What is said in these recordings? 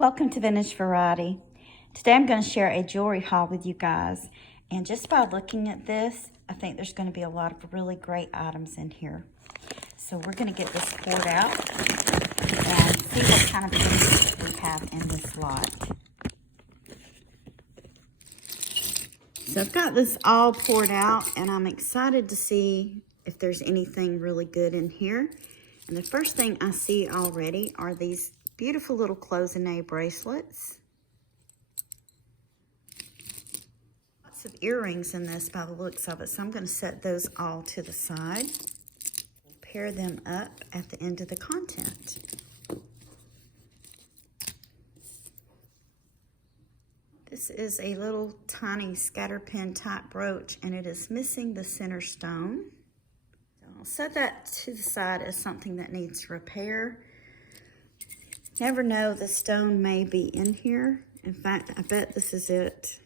Welcome to Vintage Variety. Today I'm going to share a jewelry haul with you guys. And just by looking at this, I think there's going to be a lot of really great items in here. So we're going to get this poured out and see what kind of things we have in this lot. So I've got this all poured out and I'm excited to see if there's anything really good in here. And the first thing I see already are these beautiful little cloisonne bracelets. Lots of earrings in this by the looks of it, so I'm going to set those all to the side. We'll pair them up at the end of the content. This is a little tiny scatter pin type brooch and it is missing the center stone. So I'll set that to the side as something that needs repair. Never know, the stone may be in here. In fact, I bet this is it.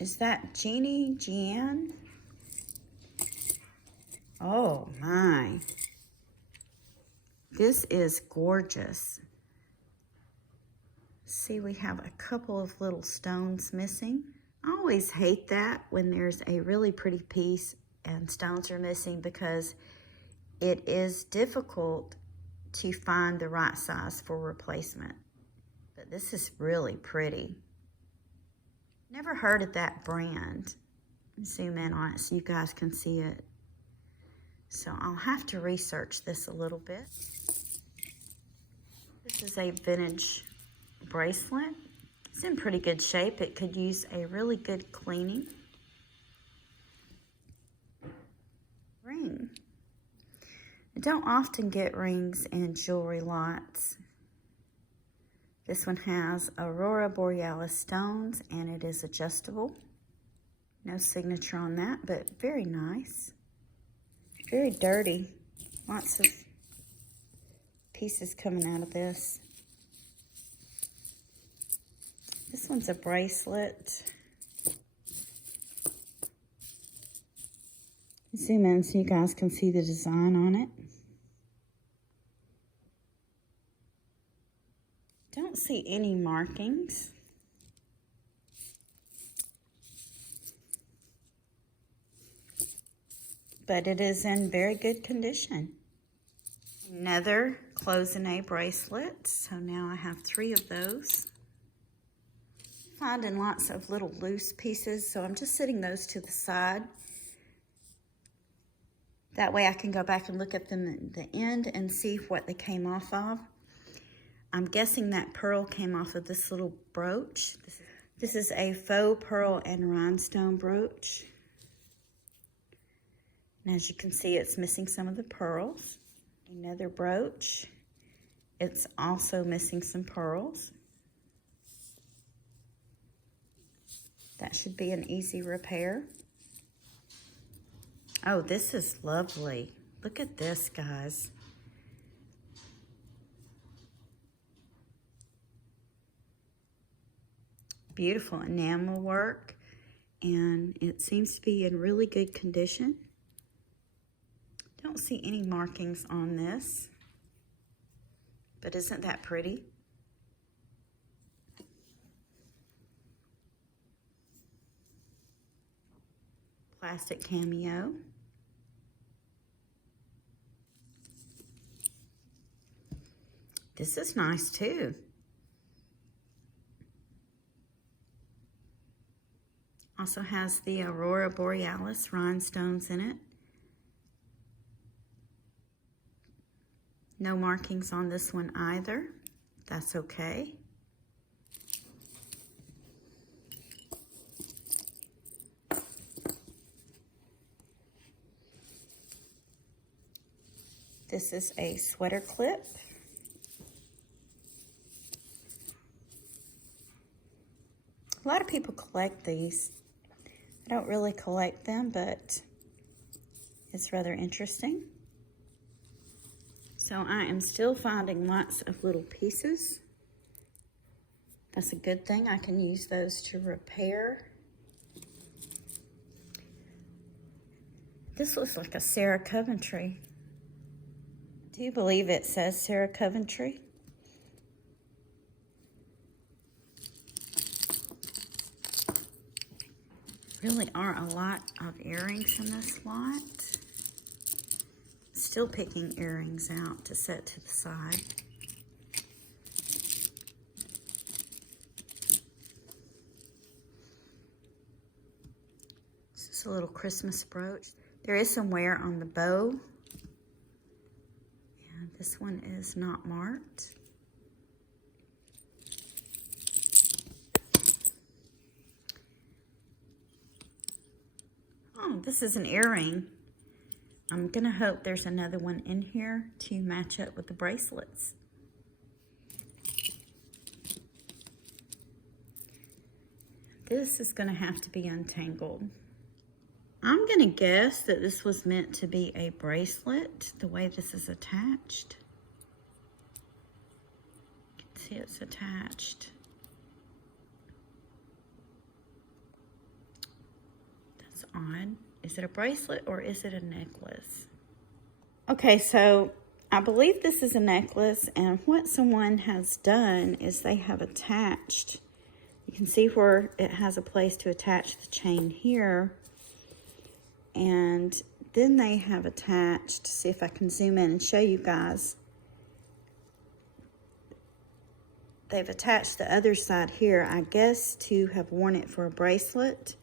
Is that Jean? Oh my. This is gorgeous. See, we have a couple of little stones missing. I always hate that when there's a really pretty piece and stones are missing because it is difficult to find the right size for replacement. But this is really pretty. Never heard of that brand. Zoom in on it so you guys can see it. So I'll have to research this a little bit. This is a vintage bracelet. It's in pretty good shape. It could use a really good cleaning. Ring. I don't often get rings in jewelry lots. This one has Aurora Borealis stones and it is adjustable. No signature on that, but very nice. Very dirty. Lots of pieces coming out of this. This one's a bracelet. Zoom in so you guys can see the design on it. Don't see any markings. But it is in very good condition. Another cloisonne bracelet. So now I have 3 of those. Finding lots of little loose pieces, so I'm just setting those to the side. That way I can go back and look at them at the end and see what they came off of. I'm guessing that pearl came off of this little brooch. This is a faux pearl and rhinestone brooch. And as you can see, it's missing some of the pearls. Another brooch. It's also missing some pearls. That should be an easy repair. Oh, this is lovely. Look at this, guys. Beautiful enamel work, and it seems to be in really good condition. Don't see any markings on this, but isn't that pretty? Plastic Cameo. This is nice too. Also has the Aurora Borealis rhinestones in it. No markings on this one either. That's okay. This is a sweater clip. A lot of people collect these. I don't really collect them, but it's rather interesting. So I am still finding lots of little pieces. That's a good thing. I can use those to repair. This looks like a Sarah Coventry. Do you believe it says Sarah Coventry? Really aren't a lot of earrings in this lot. Still picking earrings out to set to the side. This is a little Christmas brooch. There is some wear on the bow. And this one is not marked. Oh, this is an earring. I'm gonna hope there's another one in here to match up with the bracelets. This is gonna have to be untangled. I'm gonna guess that this was meant to be a bracelet, the way this is attached. You can see it's attached. That's odd. Is it a bracelet or is it a necklace? Okay, so I believe this is a necklace, and what someone has done is they have attached, you can see where it has a place to attach the chain here, and then they have attached, see if I can zoom in and show you guys, they've attached the other side here, I guess to have worn it for a bracelet.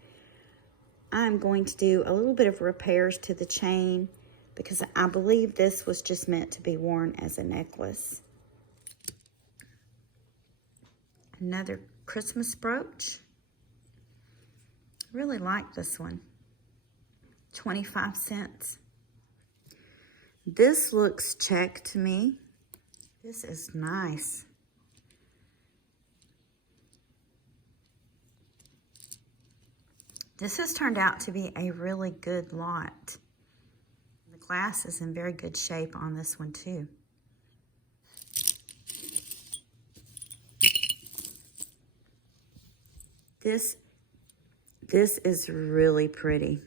I'm going to do a little bit of repairs to the chain because I believe this was just meant to be worn as a necklace. Another Christmas brooch. Really like this one. 25 cents. This looks Czech to me. This is nice. This has turned out to be a really good lot. The glass is in very good shape on this one too. This is really pretty.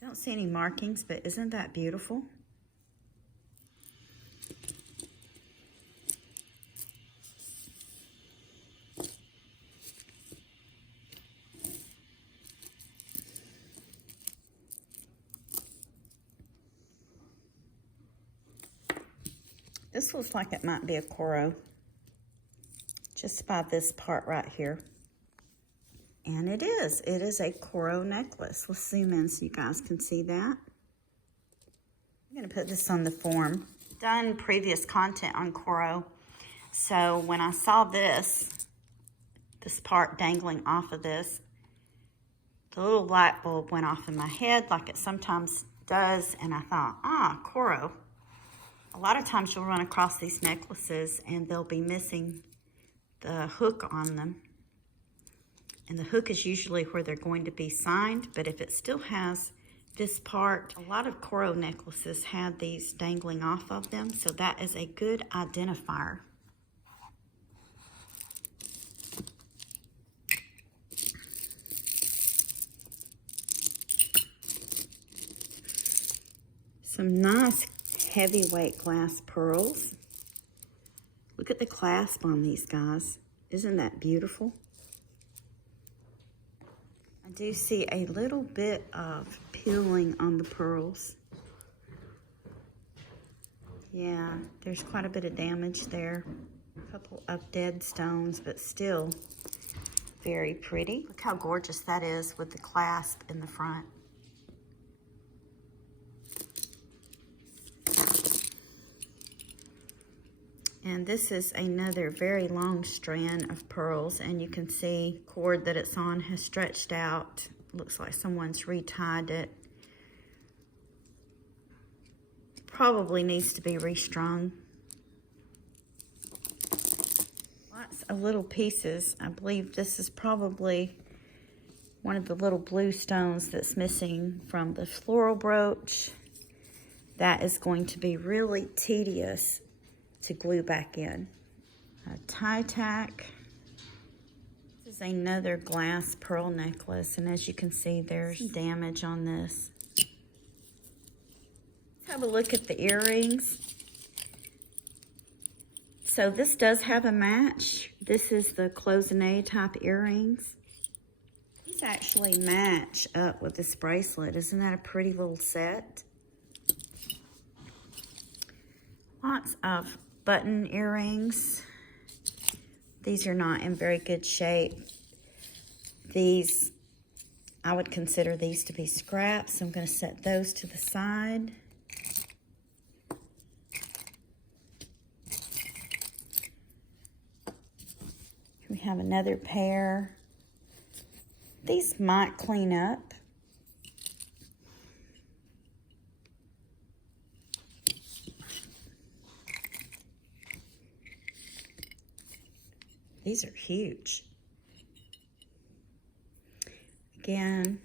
Don't see any markings, but isn't that beautiful? This looks like it might be a Coro, just by this part right here. And it is a Coro necklace. Let's zoom in so you guys can see that. I'm gonna put this on the form. Done previous content on Coro. So when I saw this part dangling off of this, the little light bulb went off in my head like it sometimes does, and I thought, Coro. A lot of times you'll run across these necklaces and they'll be missing the hook on them. And the hook is usually where they're going to be signed, but if it still has this part, a lot of Coro necklaces had these dangling off of them, so that is a good identifier. Some nice heavyweight glass pearls. Look at the clasp on these guys. Isn't that beautiful? I do see a little bit of peeling on the pearls. Yeah, there's quite a bit of damage there. A couple of dead stones, but still very pretty. Look how gorgeous that is with the clasp in the front. And this is another very long strand of pearls, and you can see the cord that it's on has stretched out. Looks like someone's retied it. Probably needs to be restrung. Lots of little pieces. I believe this is probably one of the little blue stones that's missing from the floral brooch. That is going to be really tedious to glue back in. A tie tack. This is another glass pearl necklace, and as you can see, there's damage on this. Let's have a look at the earrings. So this does have a match. This is the cloisonne type earrings. These These actually match up with this bracelet. Isn't that a pretty little set? Lots of button earrings. These are not in very good shape. These, I would consider these to be scraps. I'm going to set those to the side. We have another pair. These might clean up. These are huge. Again,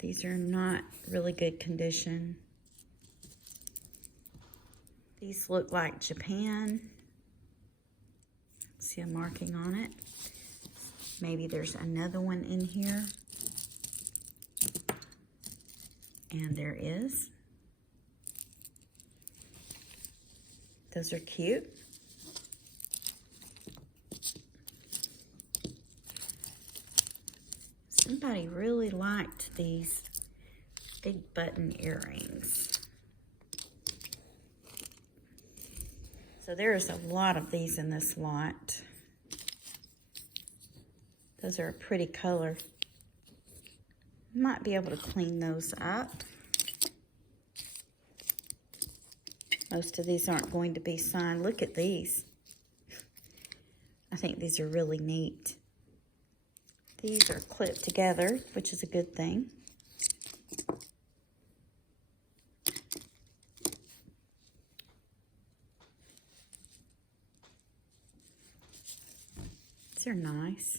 these are not really good condition. These look like Japan. See a marking on it. Maybe there's another one in here. And there is. Those are cute. Somebody really liked these big button earrings. So there's a lot of these in this lot. Those are a pretty color. Might be able to clean those up. Most of these aren't going to be signed. Look at these. I think these are really neat. These are clipped together, which is a good thing. These are nice.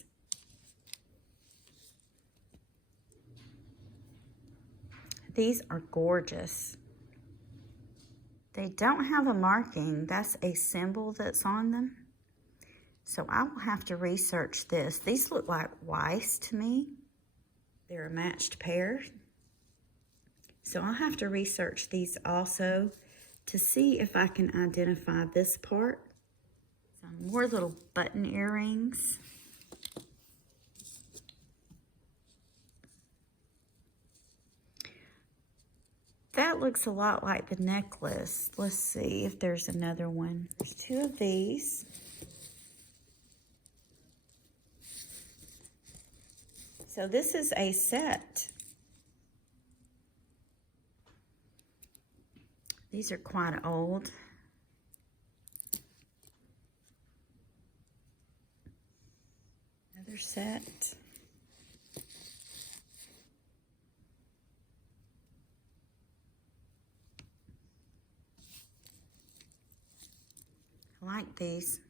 These are gorgeous. They don't have a marking. That's a symbol that's on them. So I will have to research this. These look like Weiss to me. They're a matched pair. So I'll have to research these also to see if I can identify this part. Some more little button earrings. That looks a lot like the necklace. Let's see if there's another one. There's two of these. So this is a set. These are quite old. Another set. I like these.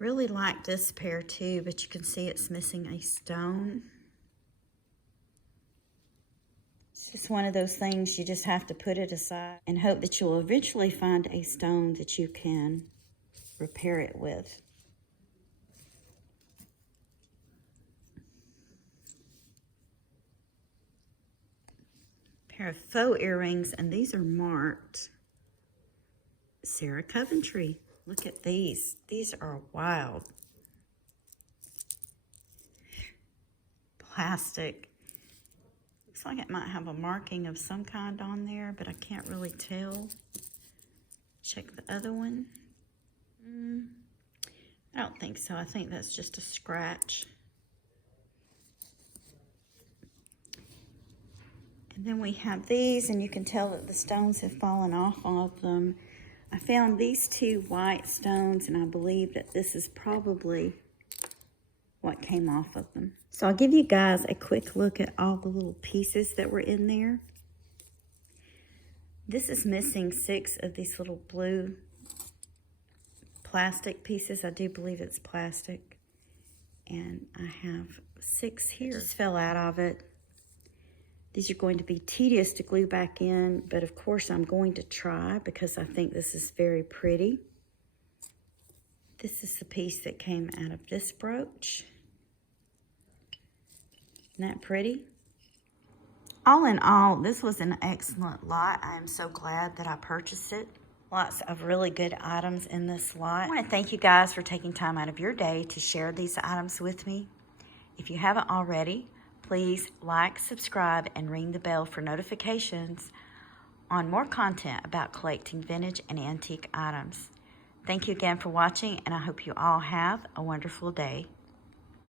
Really like this pair too, but you can see it's missing a stone. It's just one of those things you just have to put it aside and hope that you'll eventually find a stone that you can repair it with. Pair of faux earrings, and these are marked Sarah Coventry. Look at these. These are wild. Plastic. Looks like it might have a marking of some kind on there, but I can't really tell. Check the other one. I don't think so. I think that's just a scratch. And then we have these, and you can tell that the stones have fallen off of them. I found these two white stones, and I believe that this is probably what came off of them. So I'll give you guys a quick look at all the little pieces that were in there. This is missing 6 of these little blue plastic pieces. I do believe it's plastic. And I have 6 here. Just fell out of it. These are going to be tedious to glue back in, but of course I'm going to try because I think this is very pretty. This is the piece that came out of this brooch. Isn't that pretty? All in all, this was an excellent lot. I am so glad that I purchased it. Lots of really good items in this lot. I want to thank you guys for taking time out of your day to share these items with me. If you haven't already, please like, subscribe, and ring the bell for notifications on more content about collecting vintage and antique items. Thank you again for watching, and I hope you all have a wonderful day.